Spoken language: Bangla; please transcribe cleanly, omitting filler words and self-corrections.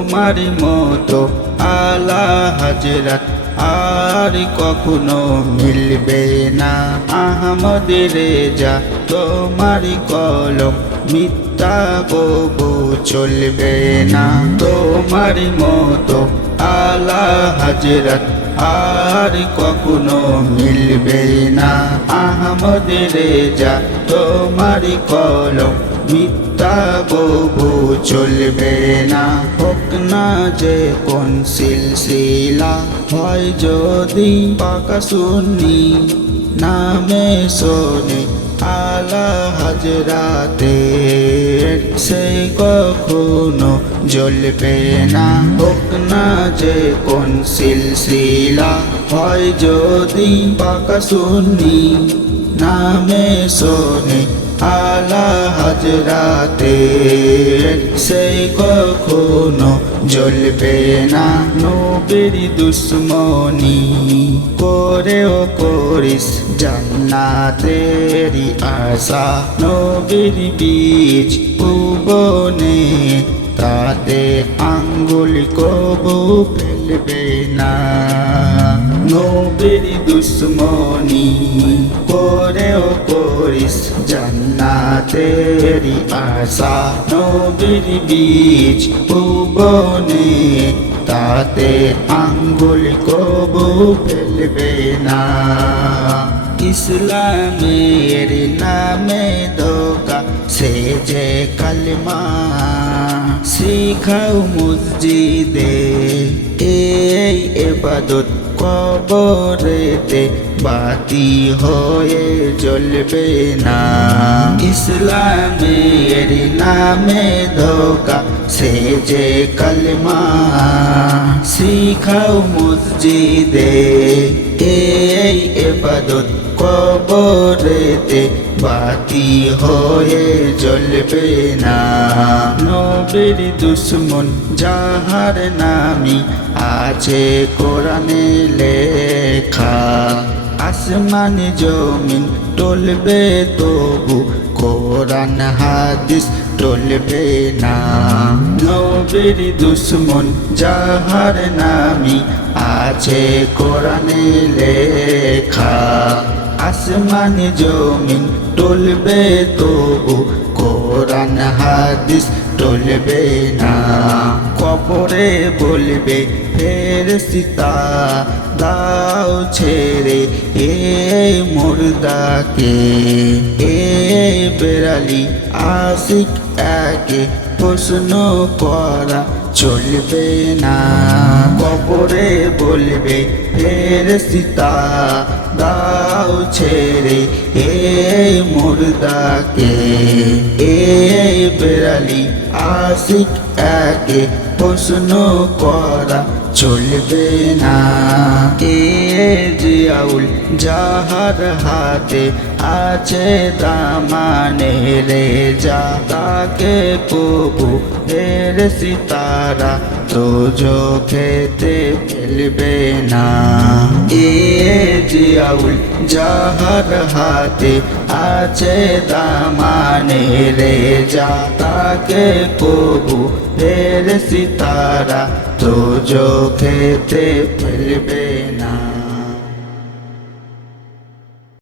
তোমার মতো আলা হযরত আর কখনো মিলবে না। আহমদ রেজা তোমার কলম মিথ্যা কবু চলবে না। তোমার মতো আলা হযরত আর কখনো মিলবে না। আহমদ রেজা তোমার কলম মিথ্যা কবু চলবে না। হোক না যে কোন সিলসিলা হয় যদি পাকা সুন্নি নামে শোনে আলা হযরতের সে কখনো জ্বলবে না। হোক না যে কোন সিলসিলা হয় যদি পাকা সুন্নি নামে শোনে আলা হযরতের সে কখনো জ্বলবে না। নবীর দুশ্মনী করেও করিস জান্নাতেরি আশা। নবীর বীজ ভুবনে তাতে আঙ্গুল কবু ফেলবে না। নবীর দুশ্মনী করেও করিস জান্নাতেরি আশা। নবীর বীজ ভুবনে তাতে আঙ্গুল কবু ফেলবে না। ইসলামের নামে ধোঁকা সে যে কালমা শিখাও মসজিদে এই ইবাদত কবরেতে বাতি হয়ে জ্বলবে না। ইসলামের নামে ধোঁকা সে যে কালমা শিখাও মসজিদে এই ইবাদত কবরেতে বাতি হয়ে জ্বলবে না। নবীর দুশ্মন যাহার নামি আছে কোরআনে লেখা আসমান জমিন টলবে তবু কোরআন হাদিস টলবে না। নবীর দুশ্মন যাহার নামি আছে কোরআনে লেখা আসমান জমিন টলবে তবু কোরআন হাদিস টলবে না। কবরে বলবে ফেরেশতা দাও ছেড়ে এই মুর্দাকে এই বেড়ালি আশিক একে প্রশ্ন করা চলবে না। কবরে বলবে ফেরেশতা দাও ছেড়ে এই মুর্দাকে এই বেড়ালি আশিক একে প্রশ্ন করা চলবে না। কে জিয়াউল যাহার হাতে আছে দামানে রেজা তাকে কবু ফেরেশতারা তো চোখেতে ফেলবে না। এ জিয়াউল যাহার হাতে আছে দামানে রেজা তাকে কবু ফেরেশতারা তো চোখেতে ফেলবে না।